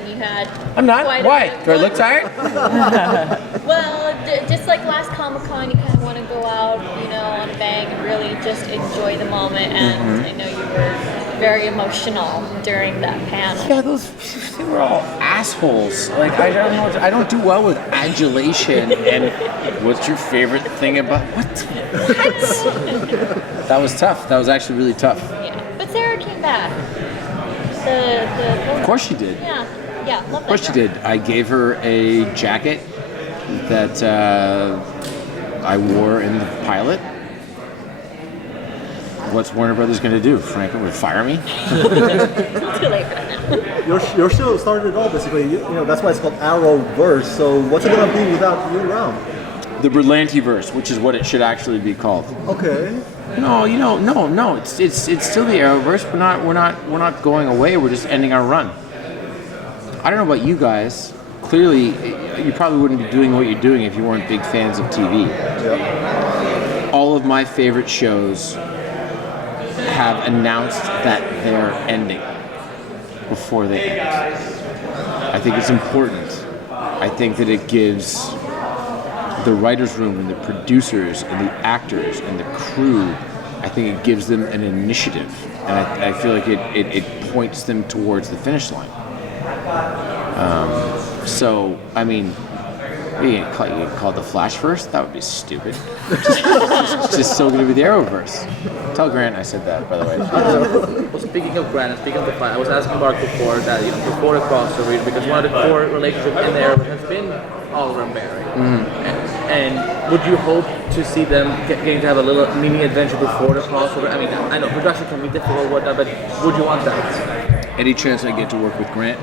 and you had. I'm not. Quite Why? a bit. Do I look tired? Well, just like last Comic-Con, you kind of want to go out, on a bang and really just enjoy the moment. And I know you were very emotional during that panel. Yeah, they were all assholes. Like I don't know. I don't do well with adulation. And what's your favorite thing about what? That was tough. That was actually really tough. Yeah, but Sarah came back. Of course she did. Yeah, love that. Of course she did. I gave her a jacket that I wore in the pilot. What's Warner Brothers going to do? Franklin would fire me? Too late for that now. Your show started it all, basically. That's why it's called Arrowverse. So what's it going to be without you around? The Berlantiverse, which is what it should actually be called. Okay. No. It's still the Arrowverse. We're not going away. We're just ending our run. I don't know about you guys. Clearly, you probably wouldn't be doing what you're doing if you weren't big fans of TV. Yep. All of my favorite shows have announced that they're ending before they end. I think it's important. I think that it gives the writer's room and the producers and the actors and the crew, I think it gives them an initiative. And I feel like it points them towards the finish line. So, I mean, you call it the Flashverse? That would be stupid. It's just still going to be the Arrowverse. Tell Grant I said that, by the way. Well, speaking of Grant and speaking of the Flash, I was asking Mark before that, before the crossover, because one of the core relationships in there has been Oliver and Barry. And would you hope to see them getting to have a little mini adventure before the crossover? I mean, I know production can be difficult, whatnot, but would you want that? Any chance I get to work with Grant,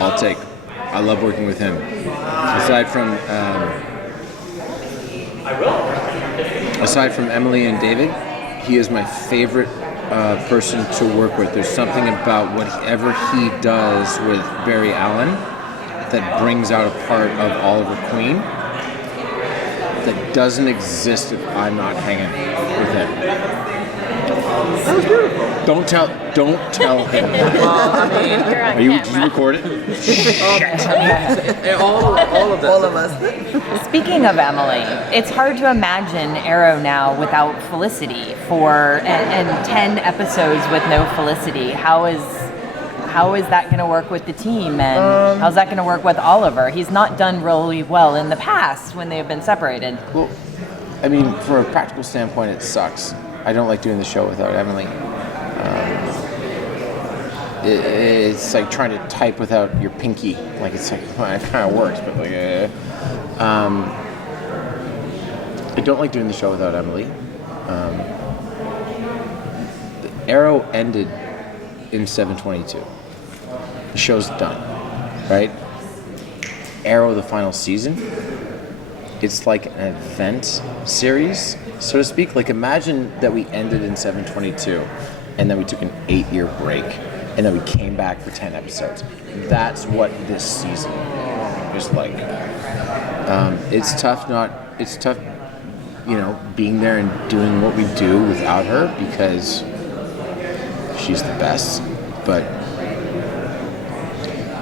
I'll take. I love working with him. Aside from Emily and David, he is my favorite person to work with. There's something about whatever he does with Barry Allen that brings out a part of Oliver Queen that doesn't exist if I'm not hanging with him. That was beautiful. Don't tell him. Well, I mean, Did you record it? all of them. All of us. Speaking of Emily, it's hard to imagine Arrow now without Felicity and 10 episodes with no Felicity. How is that going to work with the team, and how's that going to work with Oliver? He's not done really well in the past when they've been separated. Well, I mean, from a practical standpoint, it sucks. I don't like doing the show without Emily. It's like trying to type without your pinky. Like it's like well, it kind of works, but like, I don't like doing the show without Emily. Arrow ended in 7/22. The show's done, right? Arrow, the final season. It's like an event series, so to speak. Like imagine that we ended in 7/22, and then we took an 8-year break, and then we came back for 10 episodes. That's what this season is like. It's tough, being there and doing what we do without her because she's the best. But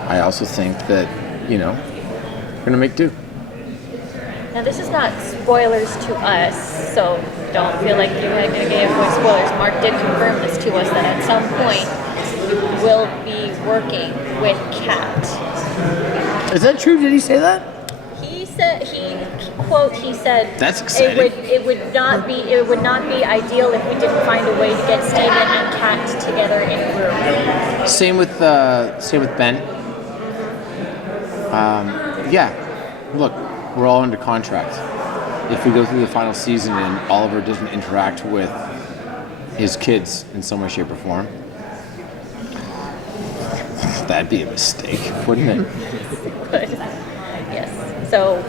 I also think that, we're gonna make do. Now, this is not spoilers to us, so don't feel like you're going to give away spoilers. Mark did confirm this to us that at some point you will be working with Kat. Is that true? Did he say that? He said he said That's exciting. It would not be ideal if we didn't find a way to get Steven and Kat together in a room. Same with Ben. Yeah. Look, we're all under contract. If we go through the final season and Oliver doesn't interact with his kids in some way, shape, or form, that'd be a mistake, wouldn't it? Good. Yes. So,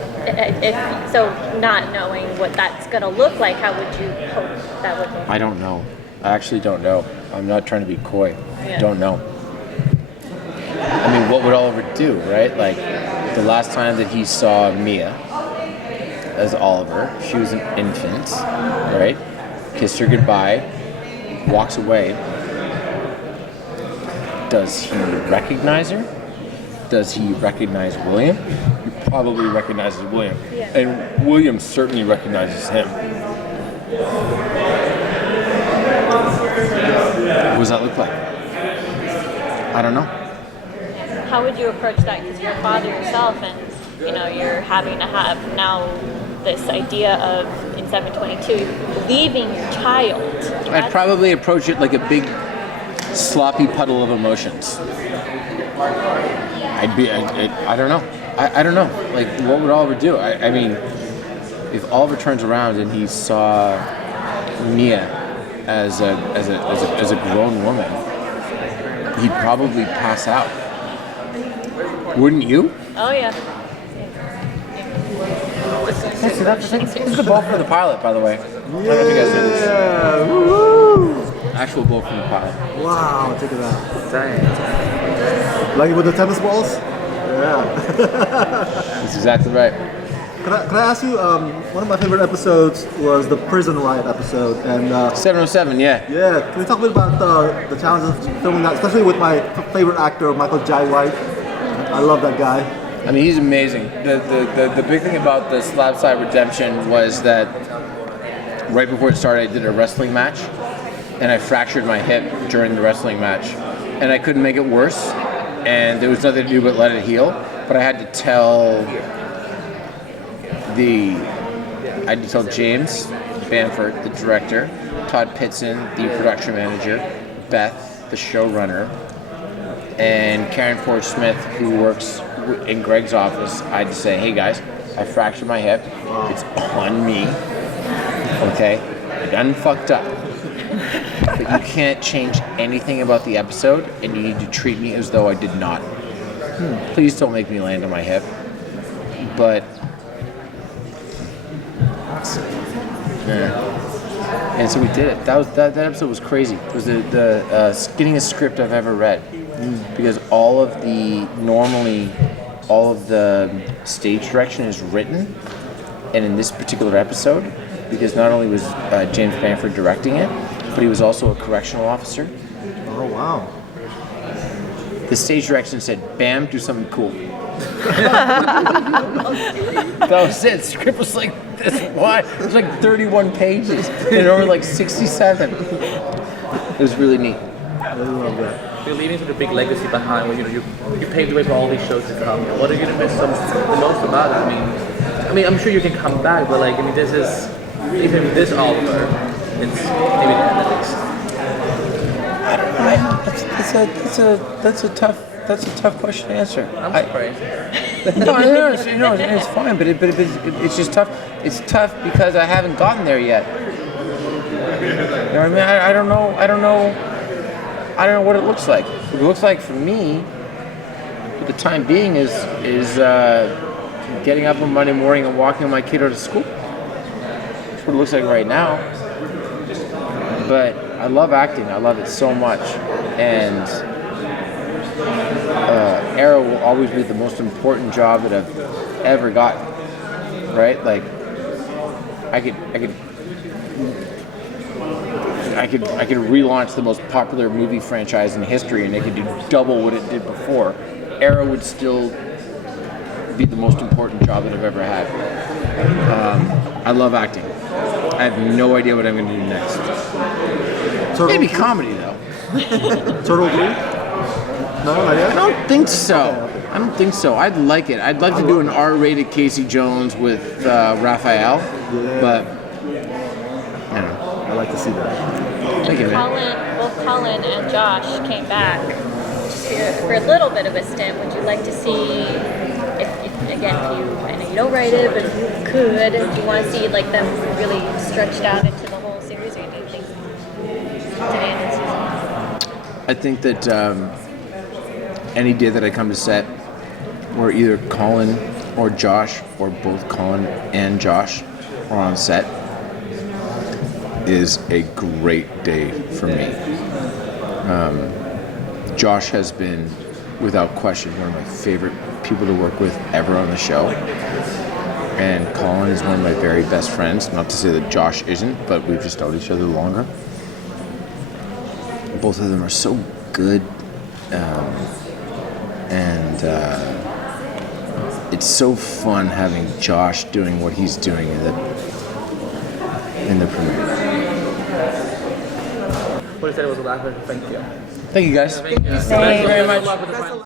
not knowing what that's going to look like, how would you hope that would look? I don't know. I actually don't know. I'm not trying to be coy. Yeah. Don't know. I mean, what would Oliver do, right? Like, the last time that he saw Mia as Oliver, she was an infant, right? Kissed her goodbye, walks away. Does he recognize her? Does he recognize William? He probably recognizes William. Yeah. And William certainly recognizes him. What does that look like? I don't know. How would you approach that? Because you're a father yourself, and you're having to have now this idea of in 722 leaving your child. I'd probably approach it like a big sloppy puddle of emotions. I don't know. I don't know. Like, what would Oliver do? I mean, if Oliver turns around and he saw Mia as a grown woman, he'd probably pass out. Wouldn't you? Oh yeah. This is the ball from the pilot, by the way. I don't know if you guys knew this. Yeah. Woo-hoo. Actual ball from the pilot. Wow, check it out. Dang. Like with the tennis balls? Yeah. That's exactly right. Can I ask you, one of my favorite episodes was the prison riot episode, and 707, yeah. yeah, can we talk a bit about the challenges of filming that, especially with my favorite actor, Michael Jai White. I love that guy. I mean, he's amazing. The big thing about the Slabside Redemption was that right before it started, I did a wrestling match, and I fractured my hip during the wrestling match, and I couldn't make it worse, and there was nothing to do but let it heal. But I had to tell James Bamford, the director, Todd Pitson, the production manager, Beth, the showrunner, and Karen Ford Smith, who works in Greg's office. I had to say, hey guys, I fractured my hip. It's on me. Okay? I done fucked up. But you can't change anything about the episode, and you need to treat me as though I did not. Please don't make me land on my hip. But yeah. And so we did it. That episode was crazy. It was the skinniest script I've ever read, because all of the stage direction is written, and in this particular episode, because not only was James Bamford directing it, but he was also a correctional officer. Oh wow. The stage direction said, "Bam, do something cool." That was it. The script was like this wide. It was like 31 pages, and there were like 67. It was really neat. I love that. You're leaving such a big legacy behind. Where, you paved the way for all these shows to come. What are you gonna miss the most about it? I mean, I'm sure you can come back, but this is even with this Oliver, it's maybe the end at least. That's a tough question to answer. I'm surprised. No, it's fine, but it's just tough. It's tough because I haven't gotten there yet. You know what I mean? I don't know what it looks like. What it looks like for me, for the time being, is getting up on Monday morning and walking my kiddo to school. That's what it looks like right now. But I love acting. I love it so much, and Arrow will always be the most important job that I've ever gotten. Right? Like, I could relaunch the most popular movie franchise in history, and it could do double what it did before. Arrow would still be the most important job that I've ever had. I love acting. I have no idea what I'm going to do next. Maybe comedy, though. Turtle 3? No, not yet? I don't think so. I'd like it. I'd like to do an R-rated Casey Jones with Raphael, but I don't know. I like to see that. Thank you, man. Both Colin and Josh came back for a little bit of a stint. Would you like to see, if I know you don't write it, but if you could, do you want to see them really stretched out into the whole series, or do you think today in the season? I think that any day that I come to set where either Colin or Josh, or both Colin and Josh, are on set is a great day for me. Josh has been, without question, one of my favorite people to work with ever on the show. And Colin is one of my very best friends. Not to say that Josh isn't, but we've just known each other longer. Both of them are so good And it's so fun having Josh doing what he's doing in the premiere. What you said was a laugh. Thank you. Thank you guys. Thank you. Thank you very much. Good luck with the final.